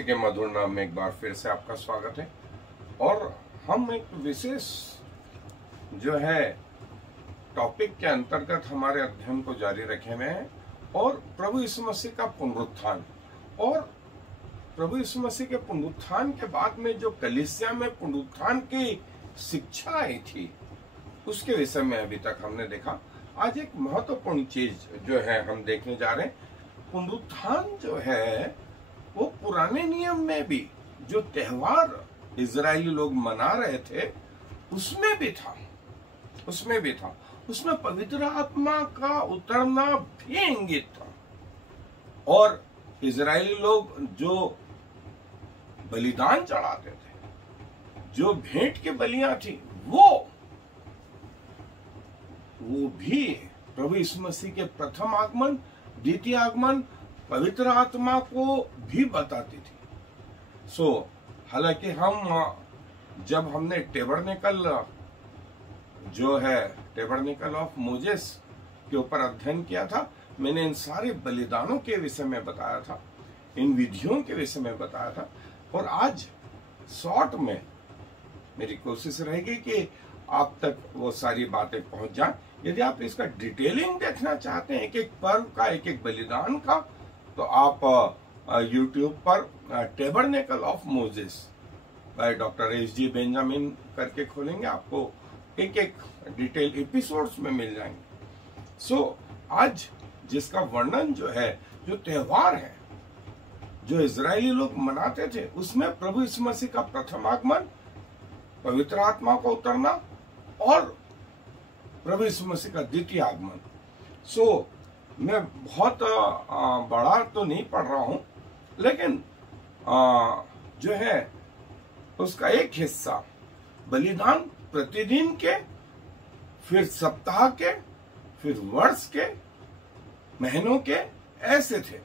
मसीह के मधुर नाम में एक बार फिर से आपका स्वागत है। और हम एक विशेष जो है टॉपिक के अंतर्गत हमारे अध्ययन को जारी रखे हुए हैं और प्रभु यीशु मसीह का पुनरुत्थान। और प्रभु यीशु मसीह के पुनरुत्थान के बाद में जो कलीसिया में पुनरुत्थान की शिक्षा आई थी उसके विषय में अभी तक हमने देखा। आज एक महत्वपूर्ण चीज जो है हम देखने जा रहे हैं। पुनरुत्थान जो है वो पुराने नियम में भी जो त्योहार इजरायली लोग मना रहे थे उसमें भी था। उसमें पवित्र आत्मा का उतरना भी इंगित था। और इजरायली लोग जो बलिदान चढ़ाते थे, जो भेंट की बलियां थी, वो भी प्रभु यीशु मसीह के प्रथम आगमन, द्वितीय आगमन, पवित्र आत्मा को भी बताती थी। हालांकि जब हमने टेबरनेकल ऑफ मोजेस के ऊपर अध्ययन किया था, मैंने इन सारे बलिदानों के विषय में बताया था, इन विधियों के विषय में बताया था। और आज शॉर्ट में मेरी कोशिश रहेगी कि आप तक वो सारी बातें पहुंच जाएं। यदि आप इसका डिटेलिंग देखना चाहते हैं, एक एक पर्व का, एक एक बलिदान का, तो आप YouTube पर tabernacle of Moses by doctor SG. Benjamin करके खोलेंगे, आपको एक एक डिटेल एपिसोड्स में मिल जाएंगे। आज जिसका वर्णन जो है, जो त्योहार है जो इजरायली लोग मनाते थे, उसमें प्रभु यीशु मसीह का प्रथम आगमन, पवित्र आत्मा का उतरना और प्रभु यीशु मसीह का द्वितीय आगमन। मैं बहुत बड़ा तो नहीं पढ़ रहा हूं, लेकिन जो है उसका एक हिस्सा बलिदान प्रतिदिन के, फिर सप्ताह के, फिर वर्ष के, महीनों के ऐसे थे।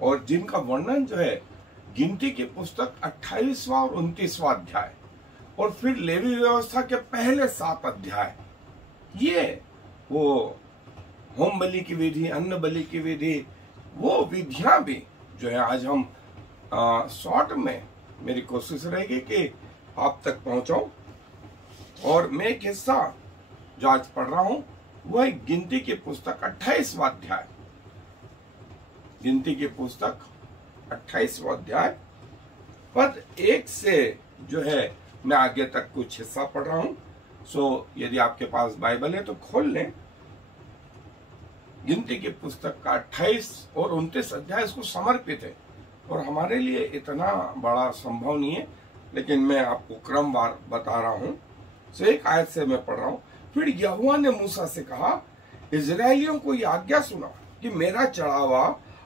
और जिनका वर्णन जो है गिनती की पुस्तक 28वां और 29वां अध्याय, और फिर लेवी व्यवस्था के पहले 7 अध्याय, ये वो होम बलि की विधि, अन्न बलि की विधि, वो विधियां भी जो है आज हम शॉर्ट में मेरी कोशिश रहेगी कि आप तक पहुंचाऊं। और मैं एक हिस्सा जो आज पढ़ रहा हूं वो है गिनती की पुस्तक 28वां अध्याय, गिनती की पुस्तक 28वां अध्याय पद 1 से जो है मैं आगे तक कुछ हिस्सा पढ़ रहा हूं। यदि आपके पास बाइबल है तो खोल लें। गिनती की पुस्तक का 28 और 29 अध्याय इसको समर्पित है और हमारे लिए इतना बड़ा संभव नहीं है, लेकिन मैं आपको क्रमवार बता रहा हूं। एक आयत से मैं पढ़ रहा हूं। फिर यहोवा ने मूसा से कहा, इजरायलियों को यह आज्ञा सुना कि मेरा चढ़ावा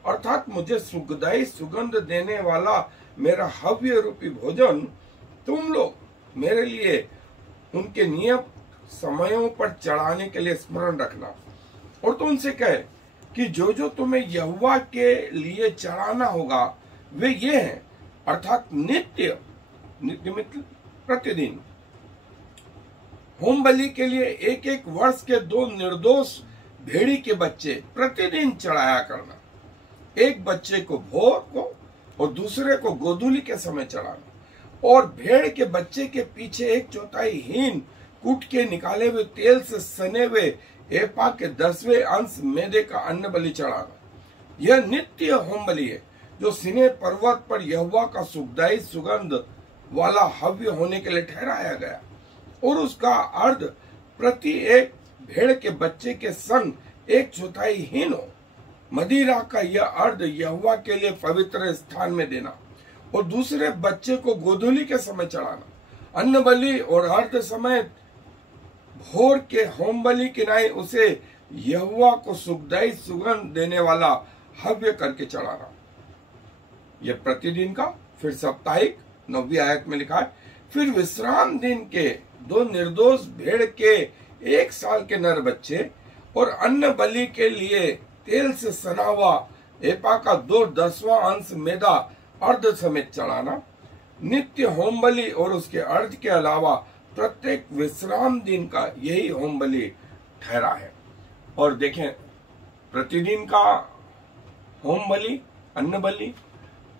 अर्थात मुझे सुखदायी सुगंध देने वाला मेरा हव्य रूपी भोजन तुम लोग मेरे लिए उनके नियम समयों पर चढ़ाने के लिए स्मरण रखना। और तो उनसे कहे कि जो जो तुम्हें यहोवा के लिए चढ़ाना होगा वे ये हैं, अर्थात नित्य मतलब प्रतिदिन होम बलि के लिए एक एक वर्ष के 2 निर्दोष भेड़ी के बच्चे प्रतिदिन चढ़ाया करना, एक बच्चे को भोर को और दूसरे को गोधूली के समय चढ़ाना। और भेड़ के बच्चे के पीछे 1/4 हीन कूट के निकाले हुए तेल से सने हुए एपा के 10वें अंश मैदे का अन्न बलि चढ़ाना। यह नित्य होम बलि है जो सीने पर्वत पर यहोवा का सुखदायी सुगंध वाला हव्य होने के लिए ठहराया गया। और उसका अर्ध प्रति एक भेड़ के बच्चे के संग 1/4 हीन हो। मदिरा का यह अर्ध यहोवा के लिए पवित्र स्थान में देना और दूसरे बच्चे को गोधूली के समय चढ़ाना। अन्न बलि और अर्ध समेत भोर के होम बलि के नाई उसे यहोवा को सुखदायी सुगंध देने वाला हव्य करके चढ़ाना। यह प्रतिदिन का। फिर साप्ताहिक 9वीं आयत में लिखा है, फिर विश्राम दिन के 2 निर्दोष भेड़ के 1 साल के नर बच्चे और अन्न बलि के लिए तेल से सना हुआ एपा का 2/10वां अंश मैदा अर्ध समेत चढ़ाना। नित्य होम बलि और उसके अर्ध के अलावा प्रत्येक विश्राम दिन का यही होम बलि ठहरा है। और देखें, प्रतिदिन का होम बलि, अन्न बलि,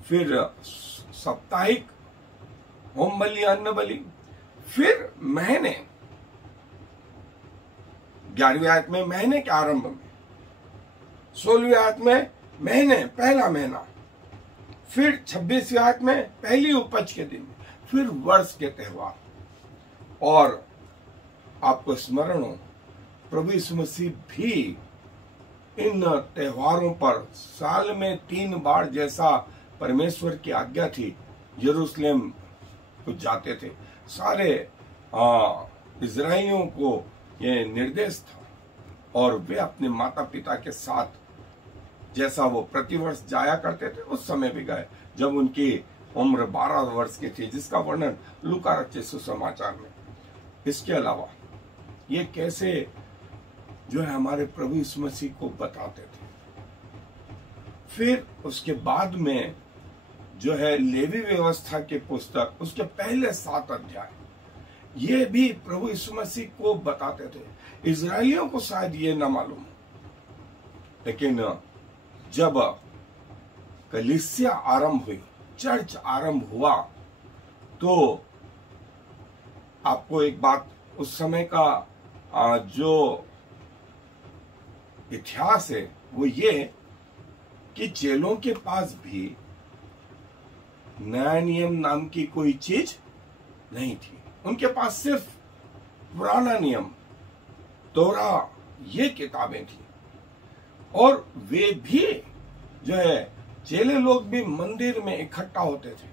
फिर साप्ताहिक होम बलि, अन्न बलि। फिर महीने, 11वीं आयत में महीने के आरंभ में, 16वीं आयत में महीने, पहला महीना, फिर 26वीं आयत में पहली उपज के दिन, फिर वर्ष के त्योहार। और आपको स्मरण हो, प्रभु यीशु मसीह भी इन त्योहारों पर साल में 3 बार, जैसा परमेश्वर की आज्ञा थी, यरूशलेम को जाते थे। सारे इजराइलियों को ये निर्देश था और वे अपने माता पिता के साथ, जैसा वो प्रतिवर्ष जाया करते थे, उस समय भी गए जब उनकी उम्र 12 वर्ष की थी, जिसका वर्णन लूका रचित सुसमाचार में। इसके अलावा ये कैसे जो है हमारे प्रभु यीशु मसीह को बताते थे। फिर उसके बाद में जो है लेवी व्यवस्था के पुस्तक, उसके पहले 7 अध्याय, ये भी प्रभु यीशु मसीह को बताते थे। इजरायलियों को शायद ये ना मालूम, लेकिन जब कलीसिया आरंभ हुई, चर्च आरंभ हुआ, तो आपको एक बात, उस समय का जो इतिहास है वो ये कि चेलों के पास भी नया नियम नाम की कोई चीज नहीं थी। उनके पास सिर्फ पुराना नियम, तोरा, ये किताबें थी। और वे भी जो है, चेले लोग भी मंदिर में इकट्ठा होते थे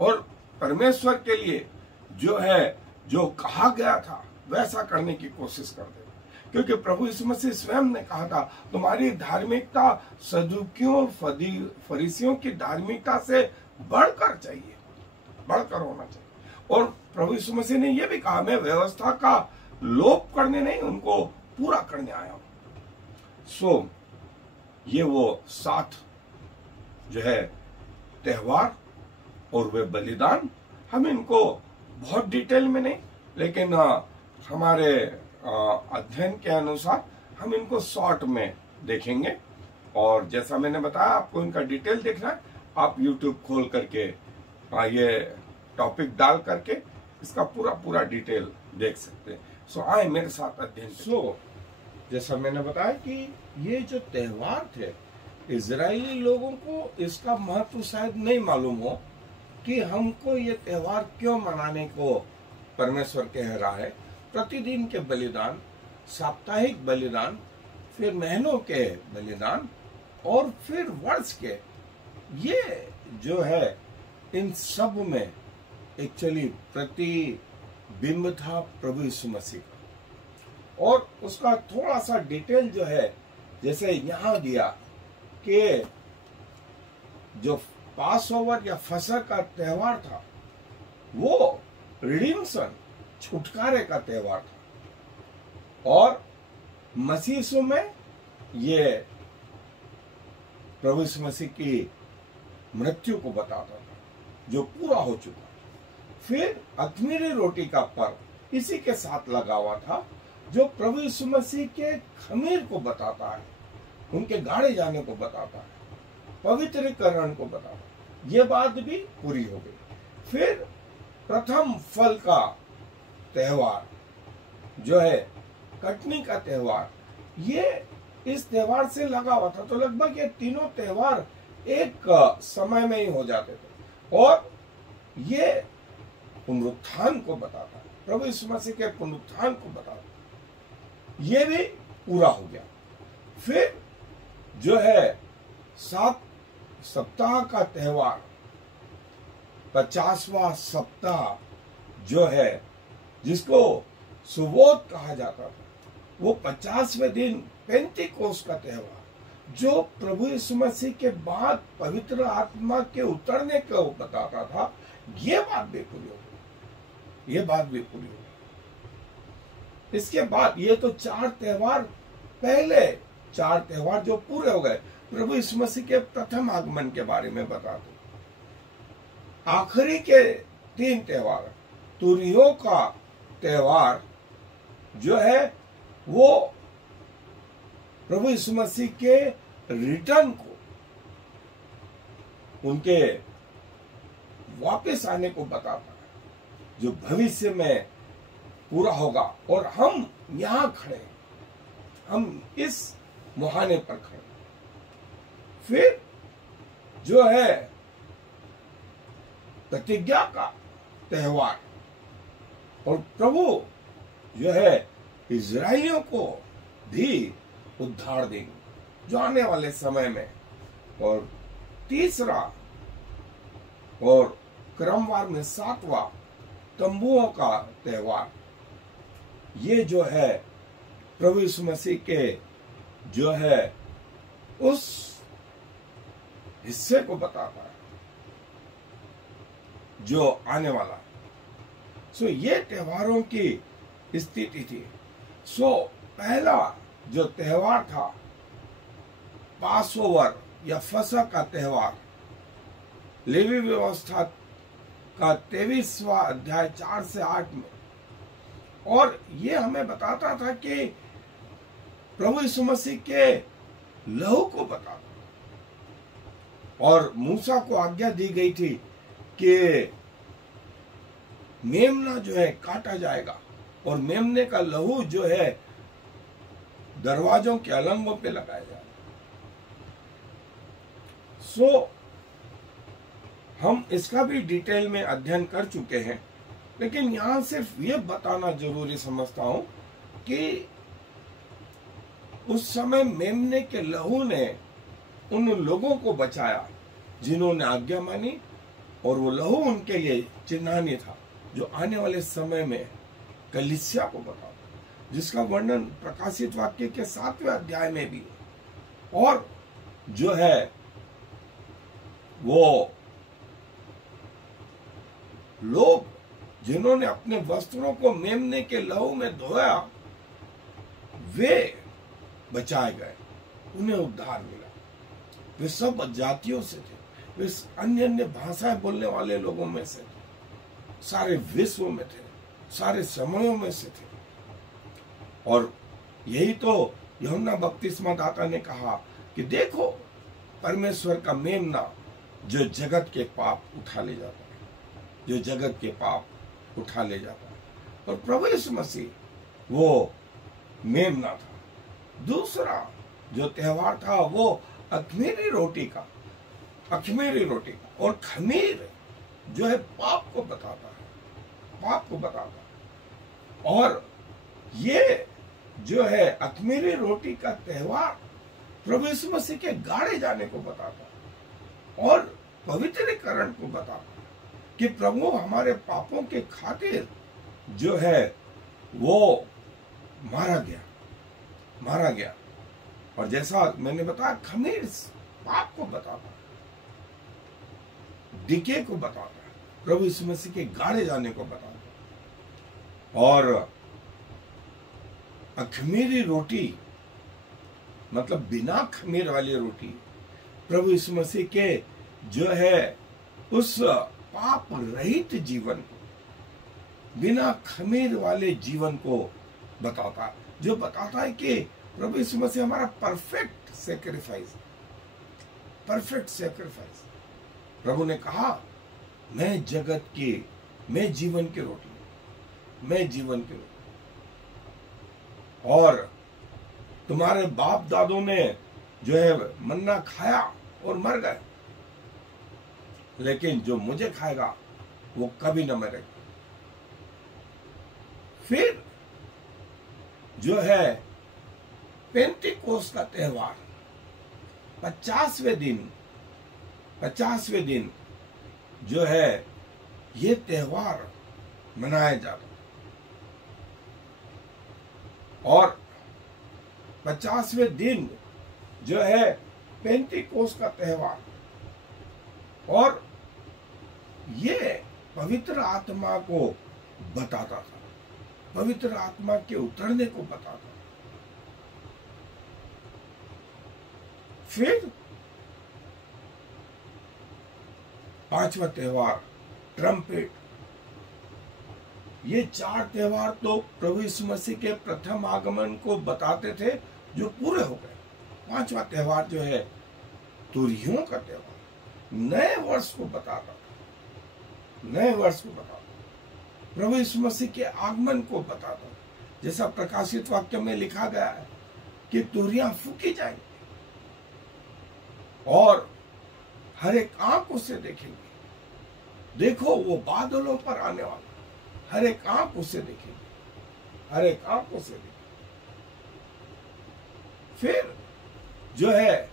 और परमेश्वर के लिए जो है, जो कहा गया था वैसा करने की कोशिश करते थे। क्योंकि प्रभु यीशु मसीह स्वयं ने कहा था, तुम्हारी धार्मिकता सदुकियों और फरीसियों की धार्मिकता से बढ़कर चाहिए, बढ़कर होना चाहिए। और प्रभु यीशु मसीह ने यह भी कहा, मैं व्यवस्था का लोप करने नहीं, उनको पूरा करने आया हूं। सो ये वो 7 जो है त्योहार और वे बलिदान, हम इनको बहुत डिटेल में नहीं, लेकिन हमारे अध्ययन के अनुसार हम इनको शॉर्ट में देखेंगे। और जैसा मैंने बताया, आपको इनका डिटेल देखना है, आप YouTube खोल करके ये टॉपिक डाल करके इसका पूरा डिटेल देख सकते हैं। सो आए मेरे साथ अध्ययन। सो जैसा मैंने बताया कि ये जो त्योहार थे, इजरायली लोगों को इसका महत्व शायद नहीं मालूम हो कि हमको ये त्योहार क्यों मनाने को परमेश्वर कह रहा है। प्रतिदिन के बलिदान, साप्ताहिक बलिदान, फिर महीनों के बलिदान और फिर वर्ष के, ये जो है इन सब में एक्चुअली प्रतिबिंब था प्रभु यीशु मसीह का। और उसका थोड़ा सा डिटेल जो है, जैसे यहां दिया कि जो पास ओवर या फसह का त्योहार था, वो रिडीम्शन, छुटकारे का त्योहार था। और मसीह यीशु में ये प्रभु यीशु मसीह की मृत्यु को बताता था, जो पूरा हो चुका। फिर अख़मीरी रोटी का पर्व इसी के साथ लगा हुआ था, जो प्रभु यीशु मसीह के खमीर को बताता है, उनके गाड़े जाने को बताता है, पवित्रीकरण को बताता है। ये बात भी पूरी हो गई। फिर प्रथम फल का त्योहार जो है, कटनी का त्योहार, ये इस त्योहार से लगा हुआ था। तो लगभग ये तीनों त्योहार एक समय में ही हो जाते थे और ये पुनरुत्थान को बताता है, प्रभु यीशु मसीह के पुनरुत्थान को बताता है। ये भी पूरा हो गया। फिर जो है 7 सप्ताह का त्योहार, 50वां सप्ताह जो है, जिसको सुबोध कहा जाता था, वो 50वें दिन पेंतीकोस्त का त्योहार, जो प्रभु यीशु मसीह के बाद पवित्र आत्मा के उतरने को बताता था, ये बात भी पूरी हो गई। ये बात भी पूरी हो गई। इसके बाद ये तो 4 त्योहार, पहले 4 त्योहार जो पूरे हो गए, प्रभु यीशु मसीह के प्रथम आगमन के बारे में बता दो। आखिरी के 3 त्योहार, तुरहियों का त्योहार जो है, वो प्रभु यीशु मसीह के रिटर्न को, उनके वापस आने को बताता है, जो भविष्य में पूरा होगा। और हम यहाँ खड़े, हम इस मुहाने पर खड़े। फिर जो है प्रतिज्ञा का त्योहार, और प्रभु जो है इजरायलियों को भी उद्धार देंगे जो आने वाले समय में। और तीसरा और क्रमवार में 7वां तंबुओं का त्योहार, ये जो है प्रभु यीशु मसीह के जो है उस हिस्से को बताता है जो आने वाला है। सो ये त्योहारों की स्थिति थी। सो पहला जो त्योहार था पासओवर या फसह का त्योहार, लेवी व्यवस्था का 23वां अध्याय 4 से 8 में, और ये हमें बताता था कि प्रभु यीशु मसीह के लहू को बताता, और मूसा को आज्ञा दी गई थी कि मेमना जो है काटा जाएगा, और मेमने का लहू जो है दरवाजों के अलंगों पे लगाया जाएगा। सो हम इसका भी डिटेल में अध्ययन कर चुके हैं, लेकिन यहां सिर्फ ये बताना जरूरी समझता हूं कि उस समय मेमने के लहू ने उन लोगों को बचाया जिन्होंने आज्ञा मानी, और वो लहू उनके लिए चिन्हानी था जो आने वाले समय में कलीसिया को बताता, जिसका वर्णन प्रकाशित वाक्य के 7वें अध्याय में भी है। और जो है वो लोग जिन्होंने अपने वस्त्रों को मेमने के लहू में धोया, वे बचाए गए, उन्हें उद्धार मिला। वे सब जातियों से थे, वे अन्य अन्य भाषाएं बोलने वाले लोगों में से थे, सारे विश्व में थे, सारे समयों में से थे। और यही तो यूहन्ना बपतिस्मा दाता ने कहा कि देखो परमेश्वर का मेमना जो जगत के पाप उठा ले जाता है, जो जगत के पाप उठा ले जाता है। और प्रभु यीशु मसीह वो मेमना था। दूसरा जो त्योहार था वो अखमीरी रोटी का, अखमीरी रोटी का, और खमीर जो है पाप को बताता है, पाप को बताता है। और ये जो है अखमीरी रोटी का त्योहार प्रभु यीशु मसीह के गाड़े जाने को बताता है और पवित्रीकरण को बताता है कि प्रभु हमारे पापों के खातिर जो है वो मारा गया। और जैसा मैंने बताया, खमीर पाप को बताता है, डिके को बताता है, प्रभु यीशु मसीह के गाड़े जाने को बताता है। और अखमीरी रोटी मतलब बिना खमीर वाली रोटी प्रभु यीशु मसीह के जो है उस पाप रहित जीवन को, बिना खमीर वाले जीवन को बताता है, जो बताता है कि प्रभु यीशु मसीह हमारा परफेक्ट सैक्रिफाइस। प्रभु ने कहा मैं जीवन की रोटी। और तुम्हारे बाप दादों ने जो है मन्ना खाया और मर गए, लेकिन जो मुझे खाएगा वो कभी न मरेगा। फिर जो है पेंटिकोस का त्योहार 50वें दिन जो है ये त्योहार मनाया जाता, और 50वें दिन जो है पेंटिकोस का त्योहार, और ये पवित्र आत्मा को बताता था, पवित्र आत्मा के उतरने को बताता था। फिर 5वां त्योहार ट्रम्पेट। ये 4 त्योहार तो प्रभु यीशु मसीह के प्रथम आगमन को बताते थे जो पूरे हो गए। 5वां त्योहार जो है तुरहियों का त्योहार, नए वर्ष को बताता था। नए वर्ष को बताता हूं, प्रभु यीशु मसीह के आगमन को बताता हूं। जैसा प्रकाशित वाक्य में लिखा गया है कि तुरहियां फूकी जाएंगी और हर एक आंख उसे देखेंगे। देखो वो बादलों पर आने वाला, हर एक आंख उसे देखेंगे, हर एक आंख उसे देखेंगे। फिर जो है,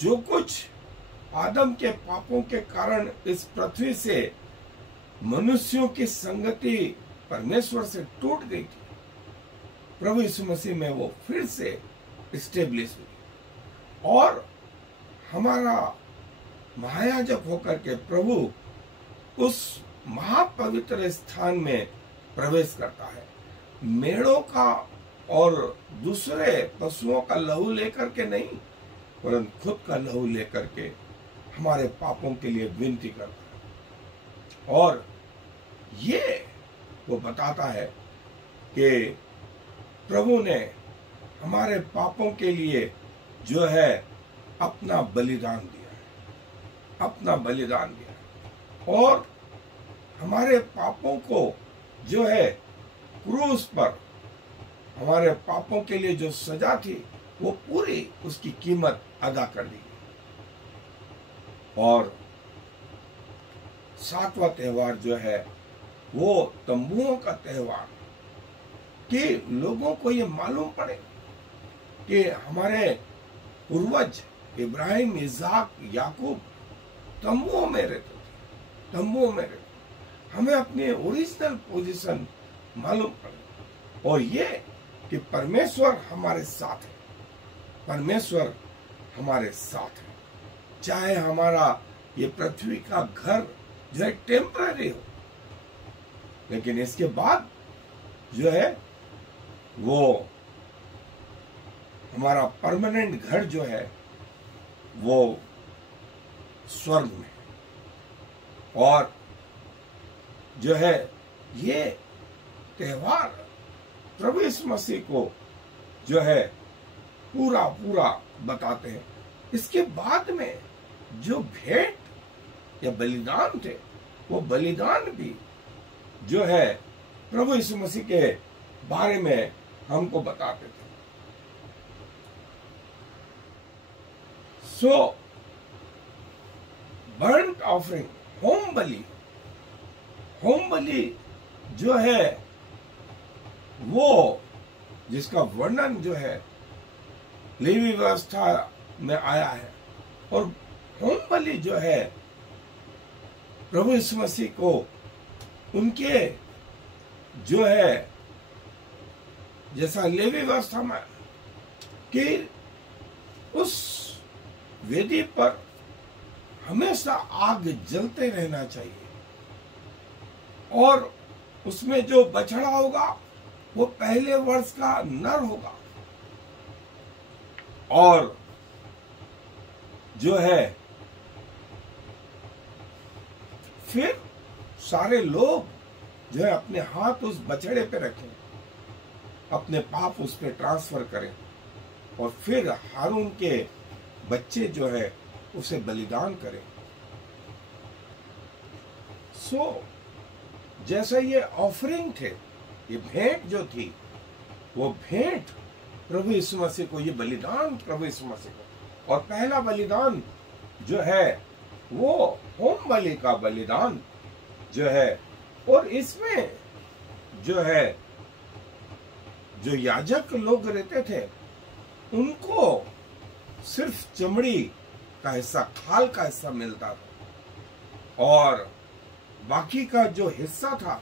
जो कुछ आदम के पापों के कारण इस पृथ्वी से मनुष्यों की संगति परमेश्वर से टूट गई थी, प्रभु यीशु मसीह में वो फिर से स्टेब्लिश हुई और हमारा महायाजक होकर के प्रभु उस महापवित्र स्थान में प्रवेश करता है। मेढ़ों का और दूसरे पशुओं का लहू लेकर के नहीं, परंतु खुद का लहू लेकर के हमारे पापों के लिए विनती करता है। और ये वो बताता है कि प्रभु ने हमारे पापों के लिए जो है अपना बलिदान दिया है, अपना बलिदान दिया है। और हमारे पापों को जो है क्रूस पर, हमारे पापों के लिए जो सजा थी वो पूरी उसकी कीमत अदा कर दी। और सातवां त्योहार जो है वो तंबुओं का त्योहार, कि लोगों को ये मालूम पड़े कि हमारे पूर्वज इब्राहिम, इसाक, याकूब तंबुओं में रहते थे, तंबुओं में रहते। हमें अपनी ओरिजिनल पोजीशन मालूम पड़े और ये कि परमेश्वर हमारे साथ है, परमेश्वर हमारे साथ है। चाहे हमारा ये पृथ्वी का घर जो है टेम्पररी हो, लेकिन इसके बाद जो है वो हमारा परमानेंट घर जो है वो स्वर्ग में। और जो है ये त्योहार प्रभु यीशु मसीह को जो है पूरा पूरा बताते हैं। इसके बाद में जो भेंट या बलिदान थे, वो बलिदान भी जो है प्रभु यीशु मसीह के बारे में हमको बताते थे। सो बर्न्ट ऑफरिंग, होम बलि, होम बलि जो है वो जिसका वर्णन जो है लेवी व्यवस्था में आया है। और होम बलि जो है प्रभु यीशु मसीह को उनके जो है जैसा लेवी व्यवस्था में कि उस वेदी पर हमेशा आग जलते रहना चाहिए और उसमें जो बछड़ा होगा वो पहले वर्ष का नर होगा। और जो है फिर सारे लोग जो है अपने हाथ उस बछड़े पे रखें, अपने पाप उस पे ट्रांसफर करें और फिर हारून के बच्चे जो है उसे बलिदान करें। सो जैसा ये ऑफरिंग थे, ये भेंट जो थी, वो भेंट प्रभु यीशु मसीह को, ये बलिदान प्रभु यीशु मसीह को। और पहला बलिदान जो है वो होम बलि का बलिदान जो है। और इसमें जो है जो याजक लोग रहते थे उनको सिर्फ चमड़ी का हिस्सा, खाल का हिस्सा मिलता था और बाकी का जो हिस्सा था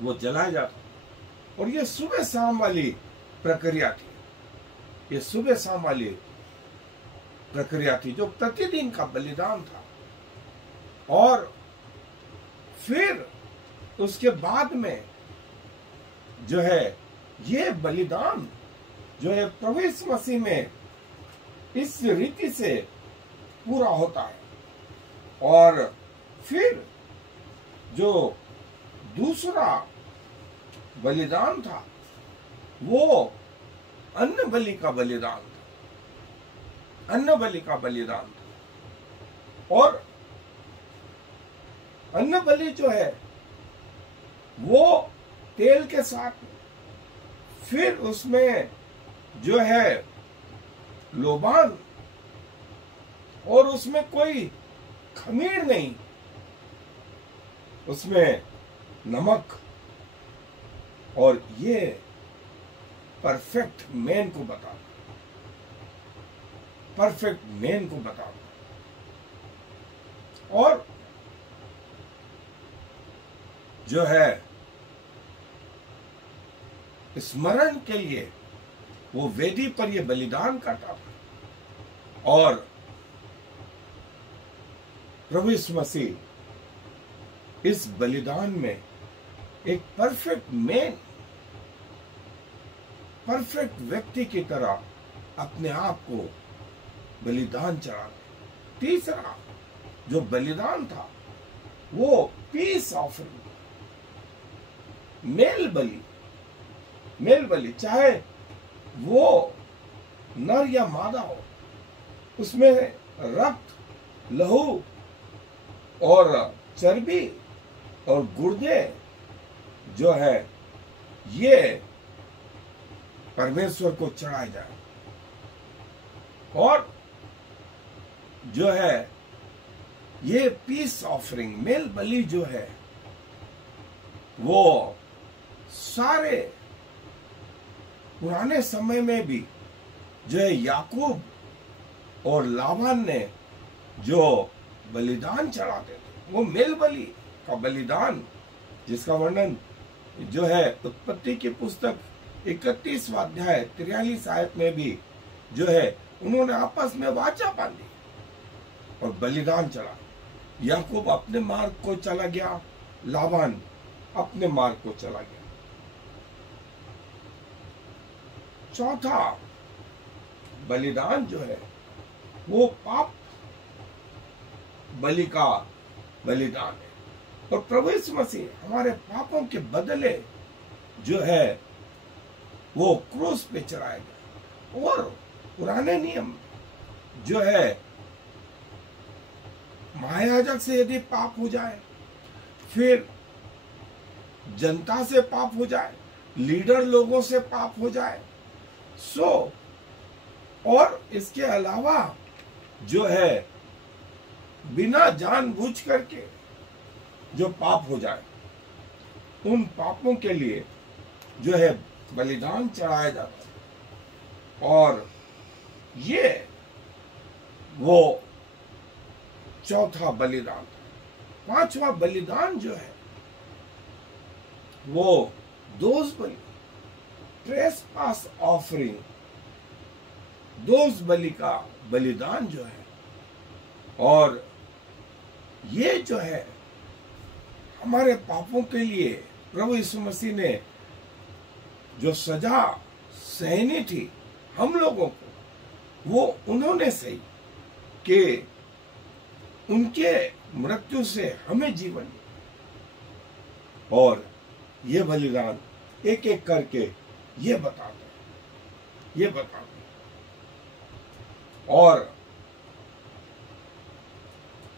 वो जलाया जाता। और ये सुबह शाम वाली प्रक्रिया थी, ये सुबह शाम वाली प्रक्रिया थी जो प्रतिदिन का बलिदान था। और फिर उसके बाद में जो है ये बलिदान जो है प्रभु यीशु मसीह में इस रीति से पूरा होता है। और फिर जो दूसरा बलिदान था वो अन्न बलि का बलिदान था, अन्न बलि का बलिदान था। और अन्न बलि जो है वो तेल के साथ, फिर उसमें जो है लोबान, और उसमें कोई खमीर नहीं, उसमें नमक, और ये परफेक्ट मैन को बताता, परफेक्ट मैन को बताता। और जो है स्मरण के लिए वो वेदी पर ये बलिदान करता था। और प्रभु यीशु मसीह इस बलिदान में एक परफेक्ट मैन, परफेक्ट व्यक्ति की तरह अपने आप को बलिदान चढ़ाते। तीसरा जो बलिदान था वो पीस ऑफरिंग, मेल बलि। मेल बलि चाहे वो नर या मादा हो, उसमें रक्त, लहू और चर्बी और गुर्दे जो है ये परमेश्वर को चढ़ाया जाए। और जो है ये पीस ऑफरिंग, मेल बलि जो है वो सारे पुराने समय में भी जो है याकूब और लाबान ने जो बलिदान चढ़ाते थे, वो मेल बलि का बलिदान, जिसका वर्णन जो है उत्पत्ति की पुस्तक 31 अध्याय 43 आयत में भी जो है उन्होंने आपस में वाचा बांधी और बलिदान चढ़ा। याकूब अपने मार्ग को चला गया, लाबान अपने मार्ग को चला गया। चौथा बलिदान जो है वो पाप बलि का बलिदान है। और प्रभु यीशु मसीह हमारे पापों के बदले जो है वो क्रूस पे चढ़ाया गया। और पुराने नियम जो है महायाजक से यदि पाप हो जाए, फिर जनता से पाप हो जाए, लीडर लोगों से पाप हो जाए, और इसके अलावा जो है बिना जानबूझ करके जो पाप हो जाए, उन पापों के लिए जो है बलिदान चढ़ाया जाता है। और ये वो चौथा बलिदान था। पांचवा बलिदान जो है वो दोष बलि, ट्रेसपास ऑफरिंग, दोष बलि का बलिदान जो है। और ये जो है हमारे पापों के लिए प्रभु यीशु मसीह ने जो सजा सहनी थी हम लोगों को, वो उन्होंने सही कि उनके मृत्यु से हमें जीवन। और ये बलिदान एक एक करके ये बताते हैं। और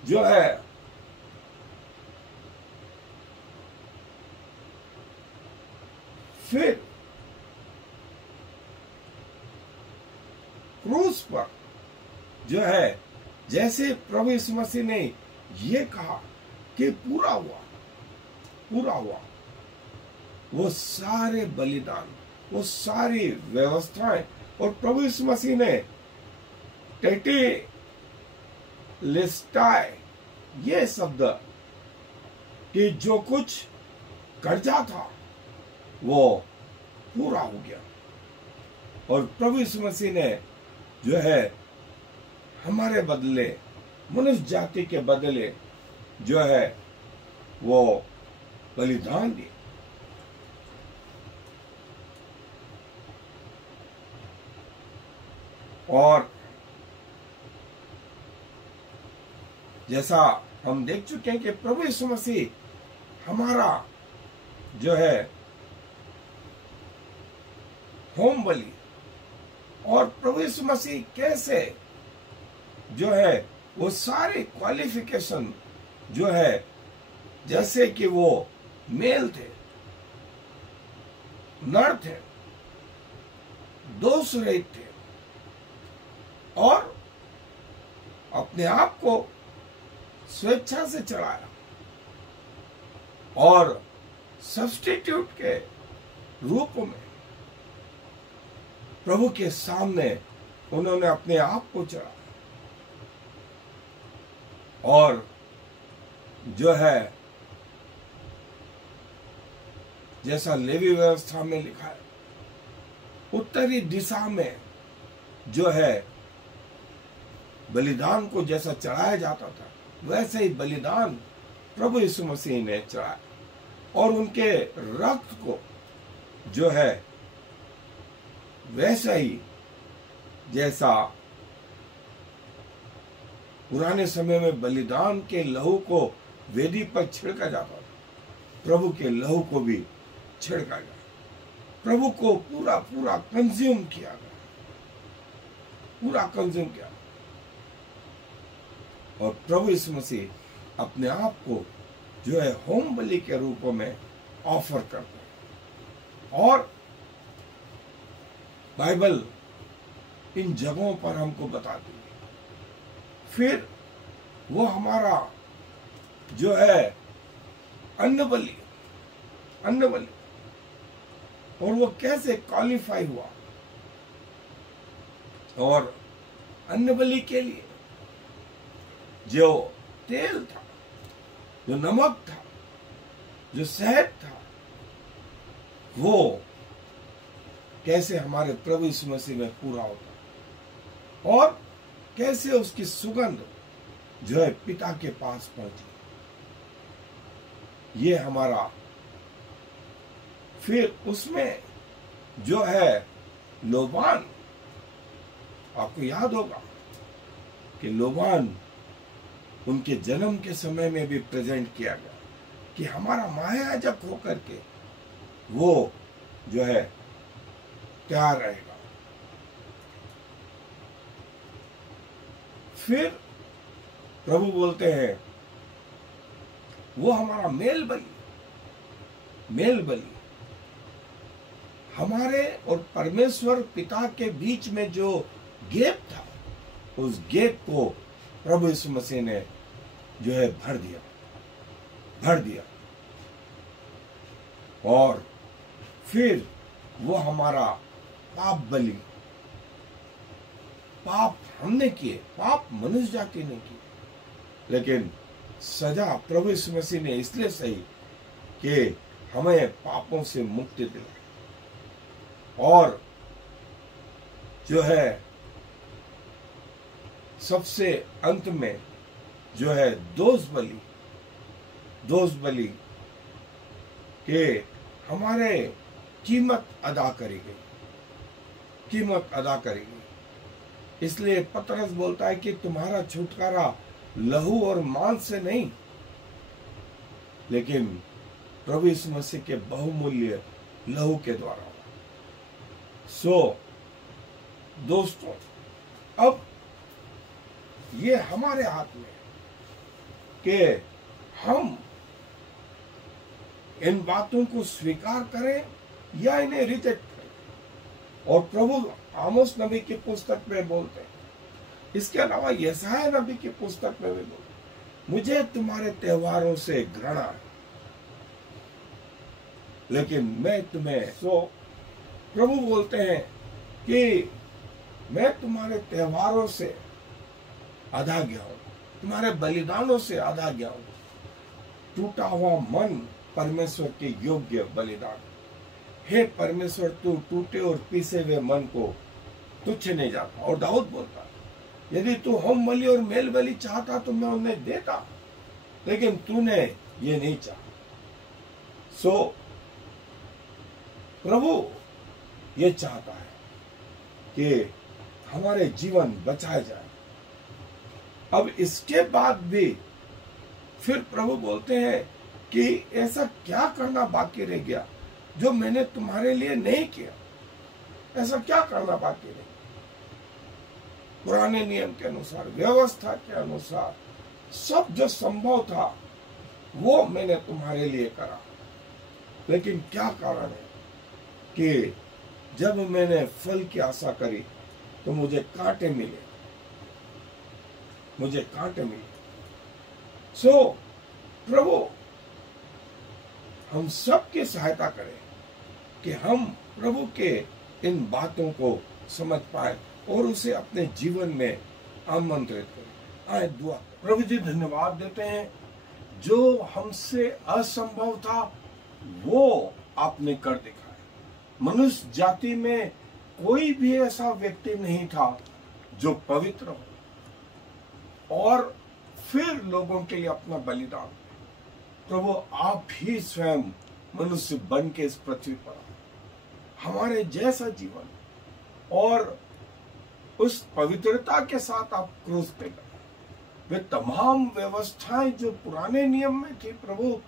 जो है फिर क्रूस पर जो है जैसे प्रभु यीशु मसीह ने ये कहा कि पूरा हुआ, वो सारे बलिदान, वो सारी व्यवस्थाएं, और प्रभु यीशु मसीह ने टेटेलिस्टाई ये शब्द कि जो कुछ कर्जा था वो पूरा हो गया। और प्रभु यीशु मसीह ने जो है हमारे बदले, मनुष्य जाति के बदले जो है वो बलिदान दिया। और जैसा हम देख चुके हैं कि प्रभु यीशु मसीह हमारा जो है होम बलि, और प्रभु यीशु मसीह कैसे जो है वो सारे क्वालिफिकेशन जो है जैसे कि वो मेल थे, नर थे, दोष रहित थे और अपने आप को स्वेच्छा से चढ़ाया और सब्स्टिट्यूट के रूप में प्रभु के सामने उन्होंने अपने आप को चढ़ाया और जो है जैसा लेवी व्यवस्था में लिखा है, उत्तरी दिशा में जो है बलिदान को जैसा चढ़ाया जाता था, वैसे ही बलिदान प्रभु यीशु मसीह ने चढ़ाया और उनके रक्त को जो है वैसा ही जैसा पुराने समय में बलिदान के लहू को वेदी पर छिड़का जाता था, प्रभु के लहू को भी छिड़का गया, प्रभु को पूरा पूरा कंज्यूम किया गया, पूरा कंज्यूम किया और प्रभु यीशु मसीह अपने आप को जो है होम बलि के रूप में ऑफर करते हैं। और बाइबल इन जगहों पर हमको बताती है। फिर वो हमारा जो है अन्न बलि और वो कैसे क्वालिफाई हुआ, और अन्न बलि के लिए जो तेल था, जो नमक था, जो शहद था, वो कैसे हमारे प्रभु यीशु मसीह में पूरा होता और कैसे उसकी सुगंध जो है पिता के पास पहुंची, ये हमारा। फिर उसमें जो है लोबान, आपको याद होगा कि लोबान उनके जन्म के समय में भी प्रेजेंट किया गया कि हमारा महायाजक होकर के वो जो है तैयार रहेगा। फिर प्रभु बोलते हैं वो हमारा मेल बलि हमारे और परमेश्वर पिता के बीच में जो गैप था, उस गैप को प्रभु यीशु मसीह ने जो है भर दिया और फिर वो हमारा पाप बलि, पाप हमने किए, पाप मनुष्य जाति ने किए, लेकिन सजा प्रभु यीशु मसीह ने इसलिए सही कि हमें पापों से मुक्ति दिलाई और जो है सबसे अंत में जो है दोष बलि के हमारे कीमत अदा करी गई। इसलिए पतरस बोलता है कि तुम्हारा छुटकारा लहू और मांस से नहीं, लेकिन प्रभु यीशु मसीह के बहुमूल्य लहू के द्वारा। दोस्तों, अब ये हमारे हाथ में कि हम इन बातों को स्वीकार करें या इन्हें रिजेक्ट करें। और प्रभु आमोस नबी की पुस्तक में बोलते हैं, इसके अलावा यशायाह नबी की पुस्तक में भी बोलते हैं, मुझे तुम्हारे त्योहारों से घृणा है, लेकिन मैं तुम्हें प्रभु बोलते हैं कि मैं तुम्हारे त्योहारों से आधा गया हूं, तुम्हारे बलिदानों से आधा गया हूं। टूटा हुआ मन परमेश्वर के योग्य बलिदान। हे परमेश्वर, तू टूटे और पीसे हुए मन को तुच्छ नहीं जाता। और दाऊद बोलता, यदि तू होम बलि और मेल बलि चाहता तो मैं उन्हें देता, लेकिन तूने ये नहीं चाहा। प्रभु ये चाहता है कि हमारे जीवन बचाए जाए। अब इसके बाद भी फिर प्रभु बोलते हैं कि ऐसा क्या करना बाकी रह गया जो मैंने तुम्हारे लिए नहीं किया। ऐसा क्या करना बाकी रह गया? पुराने नियम के अनुसार, व्यवस्था के अनुसार सब जो संभव था वो मैंने तुम्हारे लिए करा। लेकिन क्या कारण है कि जब मैंने फल की आशा करी तो मुझे कांटे मिले, मुझे कांटे मिले। सो प्रभु हम सबकी सहायता करें कि हम प्रभु के इन बातों को समझ पाए और उसे अपने जीवन में आमंत्रित करें। आए दुआ। प्रभु जी धन्यवाद देते हैं, जो हमसे असंभव था वो आपने कर दिखाया। मनुष्य जाति में कोई भी ऐसा व्यक्ति नहीं था जो पवित्र हो और फिर लोगों के लिए अपना बलिदान। प्रभु आप ही स्वयं मनुष्य बन के इस पृथ्वी पर हमारे जैसा जीवन और उस पवित्रता के साथ आप क्रूस पे गए। वे तमाम व्यवस्थाएं जो पुराने नियम में थी प्रभु,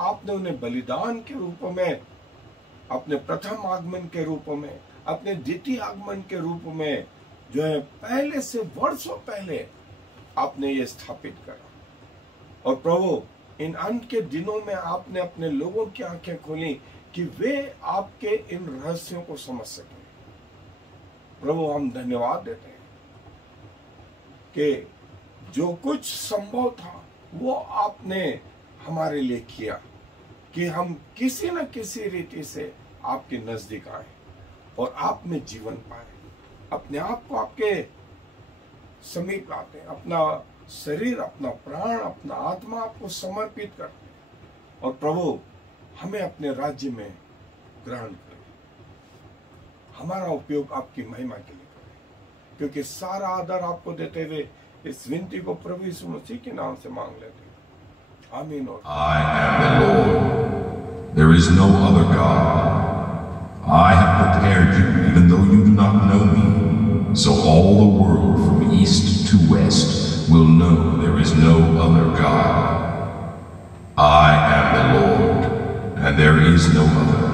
आपने उन्हें बलिदान के रूप में, अपने प्रथम आगमन के रूप में, अपने द्वितीय आगमन के रूप में जो है पहले से वर्षों पहले आपने ये स्थापित करा। और प्रभु इन अंत के दिनों में आपने अपने लोगों की आंखें खोली कि वे आपके इन रहस्यों को समझ सकें। प्रभु हम धन्यवाद देते हैं कि जो कुछ संभव था वो आपने हमारे लिए किया कि हम किसी न किसी रीति से आपके नजदीक आए और आप में जीवन पाए, अपने आप को आपके समीप लाते हैं, अपना शरीर, अपना प्राण, अपना आत्मा आपको समर्पित करते हैं। और प्रभु हमें अपने राज्य में ग्रहण करें, हमारा उपयोग आपकी महिमा के लिए करें, क्योंकि सारा आदर आपको देते हुए इस विनती को प्रभु यीशु मसीह के नाम से मांग लेते हैं। आमीन। और I am the Lord. There is no other God. I have prepared you even though you do not know me, so all the world from east to west will know there is no other God. I am the Lord, and there is no other.